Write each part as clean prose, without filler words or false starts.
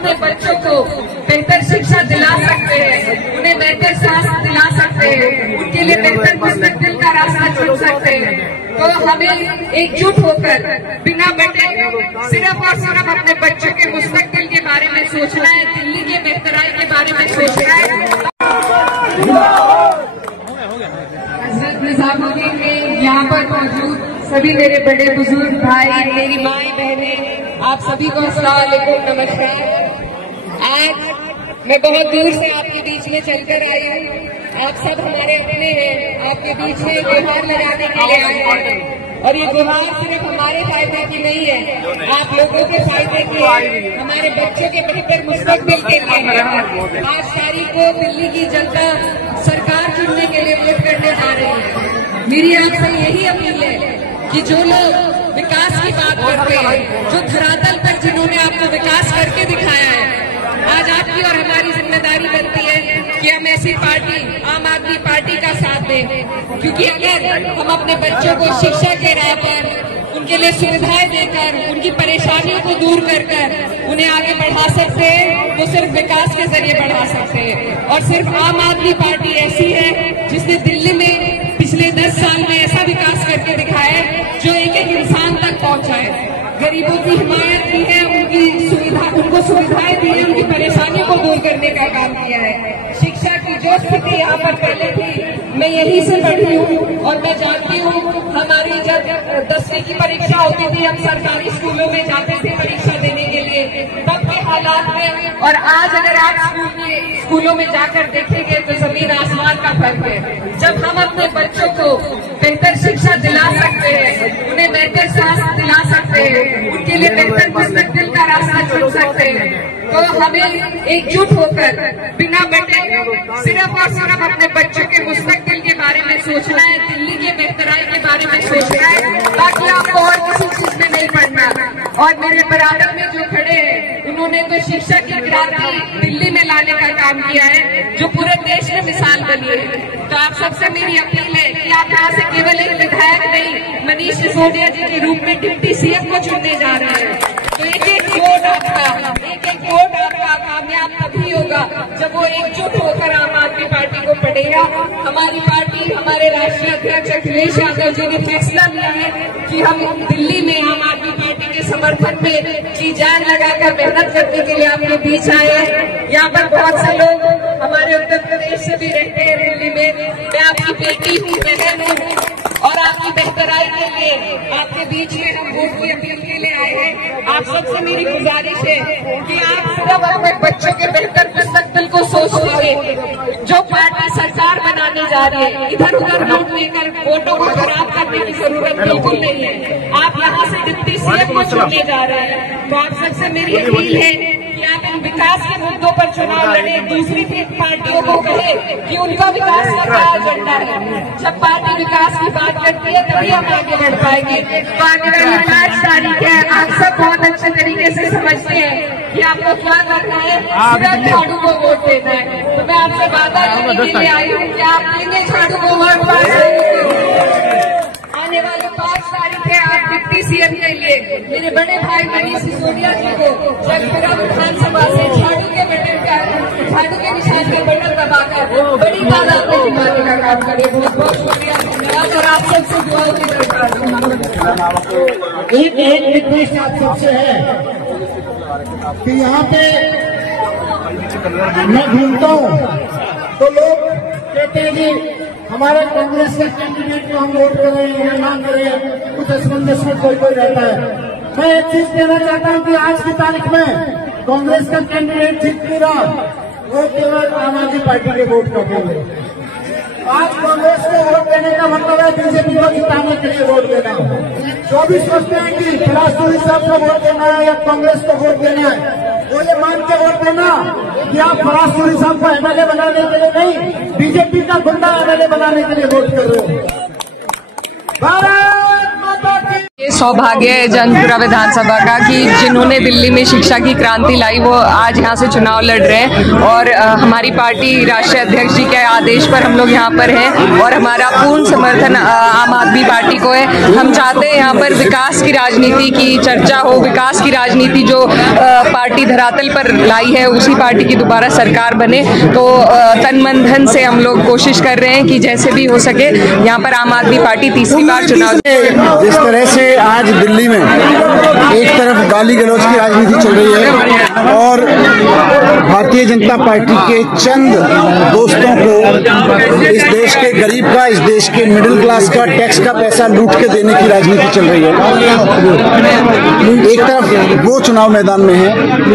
अपने बच्चों को बेहतर शिक्षा दिला सकते हैं, उन्हें बेहतर स्वास्थ्य दिला सकते हैं, उनके लिए बेहतर मुस्तकबिल का रास्ता चुन सकते हैं, तो हमें एकजुट होकर बिना बटे सिर्फ और सिर्फ अपने बच्चों के मुस्तकबिल के बारे में सोचना है, दिल्ली के बेहतराई के बारे में सोचना है। हजरत निजामुद्दीन में यहाँ पर मौजूद सभी मेरे बड़े बुजुर्ग भाई, मेरी माई बहनें, आप सभी को अस्सलाम वालेकुम, नमस्कार। आज मैं बहुत दूर से आपके बीच में चलकर आई हूँ। आप सब हमारे अपने हैं, आपके बीच में त्योहार लगाने के लिए आए हैं और ये त्योहार सिर्फ हमारे फायदे की नहीं है, आप लोगों के फायदे की है, हमारे बच्चों के बेहतर मुस्तकबिल के लिए है। 5 तारीख को दिल्ली की जनता सरकार चुनने के लिए वोट करने जा रही है। मेरी आपसे यही अपील है कि जो लोग विकास की बात करते हैं, जो धरातल पर जिन्होंने आपको विकास करके दिखाया है, आज आपकी और हमारी जिम्मेदारी बनती है कि हम ऐसी पार्टी, आम आदमी पार्टी का साथ दें, क्योंकि अगर हम अपने बच्चों को शिक्षा के राह पर उनके लिए सुविधाएं देकर, उनकी परेशानियों को दूर कर उन्हें आगे बढ़ा सकते हैं, वो सिर्फ विकास के जरिए बढ़ा सकते हैं। और सिर्फ आम आदमी पार्टी ऐसी है जिसने दिल्ली में पिछले 10 साल में ऐसा विकास करके दिखाया है जो एक एक इंसान तक पहुंचा है, गरीबों की हिमायत की है, उनको सुविधाएं दी है, उनकी परेशानियों को दूर करने का काम किया है। शिक्षा की जो स्थिति यहाँ पर पहले थी, मैं यहीं से पढ़ी हूँ और मैं जानती हूँ, हमारी जब 10वीं की परीक्षा होती थी, हम सरकारी स्कूलों में जाते थे परीक्षा देने के लिए, तब के हालात में और आज अगर आप स्कूलों में जाकर देखेंगे तो जमीन आसमान का फर्क है। जब हम अपने बच्चों को बेहतर शिक्षा दिला सकते हैं, उन्हें बेहतर स्वास्थ्य दिला सकते हैं, उनके लिए बेहतर मुस्तकबिल का रास्ता चुन सकते हैं, तो हमें एकजुट होकर बिना बटे सिर्फ और सिर्फ अपने बच्चों के मुस्तकबिल के बारे में सोचना है, दिल्ली के बेहतराई के बारे में सोचना है, ताकि आपको और किसी चीज में नहीं पड़ना। और मेरे बराबर में जो खड़े हैं, उन्होंने तो शिक्षा की क्रांति दिल्ली में लाने का काम किया है, जो पूरे देश में मिसाल बनी है। तो आप सबसे मेरी अपील है कि आप यहाँ से केवल एक विधायक नहीं, मनीष सिसोदिया जी के रूप में डिप्टी सीएम को चुनने जा रहे हैं। तो एक एक वोट आपका कामयाब तभी होगा जब वो एकजुट होकर आम आदमी पार्टी को पढ़ेगा। हमारी पार्टी, हमारे राष्ट्रीय अध्यक्ष अखिलेश यादव जी ने फैसला लिया है कि हम दिल्ली में आम आदमी पार्टी के समर्थन में जी जान लगाकर मेहनत करने के लिए आपके बीच आए हैं। यहाँ पर बहुत से लोग हमारे उत्तर प्रदेश से भी रहते हैं दिल्ली में। मैं आपकी बेटी हूँ, बहन हूँ और आपकी बेहतराई के लिए आपके बीच में हम वोट की अपील के लिए आए हैं। आप सबसे मेरी गुजारिश है कि आप सिर्फ अपने बच्चों के बेहतर मुस्तकबिल को सोच लीजिए। जो पार्टी सरकार बनाने जा रही है, इधर उधर वोट लेकर वोटों को खराब करने की जरूरत बिल्कुल नहीं है। आप यहाँ से डिप्टी सीएम को चुनने जा रहे हैं, तो आप सबसे मेरी अपील है कि आप इन विकास के मुद्दों पर चुनाव लड़े। दूसरी पार्टियों को कहे कि उनका विकास का क्या एजेंडा है। जब पार्टी विकास की बात करती है तभी हम आगे बढ़ पाएंगे। तो आगे वाली 5 तारीख है, आप सब बहुत अच्छे तरीके से समझते हैं कि आपको क्या करना है, सिर्फ झाड़ू को वोट देना है। तो मैं आपसे वादा करने के लिए आई हूँ कि आप देंगे झाड़ू को वोट। आने वाले 5 तारीख है, आप डिप्टी सीएम के लिए मेरे बड़े भाई मनीष सिसोदिया जी को जलपुरा विधानसभा से झाड़ू के निशान के बटन दबाकर बड़ी तादाद में जिताने का काम करें। बहुत बहुत शुक्रिया, धन्यवाद और आप सबसे दुआओं की दरकार। एक रिक्वेस्ट आप सबसे है कि यहाँ पे मैं घूमता हूँ तो लोग कहते हैं कि हमारे कांग्रेस के कैंडिडेट को हम वोट कर रहे हैं, ऐलान कर रहे हैं, कुछ असमंजस में कोई रहता है। मैं एक चीज कहना चाहता हूँ कि आज की तारीख में कांग्रेस का कैंडिडेट जीत नहीं रहा, वो केवल आम आदमी पार्टी के वोट का खेल है। आज कांग्रेस को वोट देने का मतलब है बीजेपी को जिताने के लिए वोट देना। जो भी सोचते हैं कि फरासुरी साहब को वोट देना है या कांग्रेस को वोट देना है, वो ये मान के वोट देना कि आप फरासुरी साहब को एमएलए बनाने के लिए नहीं, बीजेपी का गुंडा एमएलए बनाने के लिए वोट कर रहे हो। भारत माता की सौभाग्य है जंगपुरा विधानसभा का कि जिन्होंने दिल्ली में शिक्षा की क्रांति लाई वो आज यहाँ से चुनाव लड़ रहे हैं और हमारी पार्टी राष्ट्रीय अध्यक्ष जी के आदेश पर हम लोग यहाँ पर हैं और हमारा पूर्ण समर्थन आम आदमी पार्टी को है। हम चाहते हैं यहाँ पर विकास की राजनीति की चर्चा हो, विकास की राजनीति जो पार्टी धरातल पर लाई है उसी पार्टी की दोबारा सरकार बने। तो तन मन धन से हम लोग कोशिश कर रहे हैं कि जैसे भी हो सके यहाँ पर आम आदमी पार्टी तीसरी बार चुनाव। जिस तरह से आज दिल्ली में एक तरफ गाली गलौज की राजनीति चल रही है और भारतीय जनता पार्टी के चंद दोस्तों को इस देश के गरीब का, इस देश के मिडिल क्लास का टैक्स का पैसा लूट के देने की राजनीति चल रही है। एक तरफ वो चुनाव मैदान में है,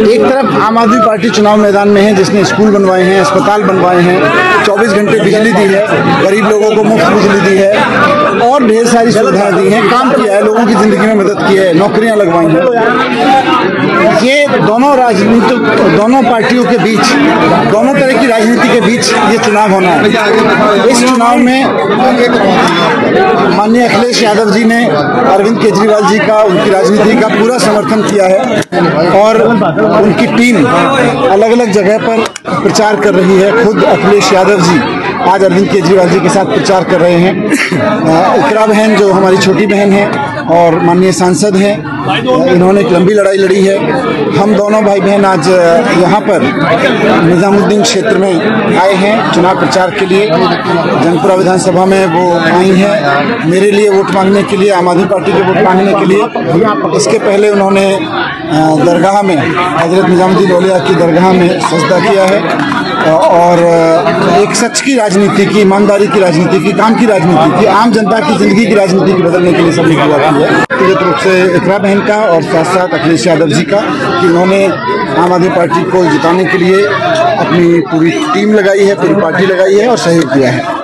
एक तरफ आम आदमी पार्टी चुनाव मैदान में है जिसने स्कूल बनवाए हैं, अस्पताल बनवाए हैं, 24 घंटे बिजली दी है, गरीब लोगों को मुफ्त बिजली दी है और ढेर सारी सुविधाएं दी हैं, काम किया है, लोगों की जिंदगी में मदद की है, नौकरियां लगवाई हैं। ये दोनों पार्टियों के बीच, दोनों तरह की राजनीति के बीच ये चुनाव होना है। इस चुनाव में माननीय अखिलेश यादव जी ने अरविंद केजरीवाल जी का, उनकी राजनीति का पूरा समर्थन किया है और उनकी टीम अलग अलग जगह पर प्रचार कर रही है। खुद अखिलेश यादव जी आज अरविंद केजरीवाल जी के साथ प्रचार कर रहे हैं। इकरा बहन जो हमारी छोटी बहन है और माननीय सांसद हैं, इन्होंने एक लंबी लड़ाई लड़ी है। हम दोनों भाई बहन आज यहाँ पर निजामुद्दीन क्षेत्र में आए हैं चुनाव प्रचार के लिए। जंगपुरा विधानसभा में वो आई हैं मेरे लिए वोट मांगने के लिए, आम आदमी पार्टी के वोट मांगने के लिए। इसके पहले उन्होंने दरगाह में, हजरत निजामुद्दीन औलिया की दरगाह में सजदा किया है और एक सच की राजनीति की, ईमानदारी की राजनीति की, काम की राजनीति की, आम जनता की जिंदगी की राजनीति की बदलने के लिए सबने की बात की है। व्यक्तिगत रूप से इकरा बहन का और साथ साथ अखिलेश यादव जी का कि उन्होंने आम आदमी पार्टी को जिताने के लिए अपनी पूरी टीम लगाई है, पूरी पार्टी लगाई है और सहयोग दिया है।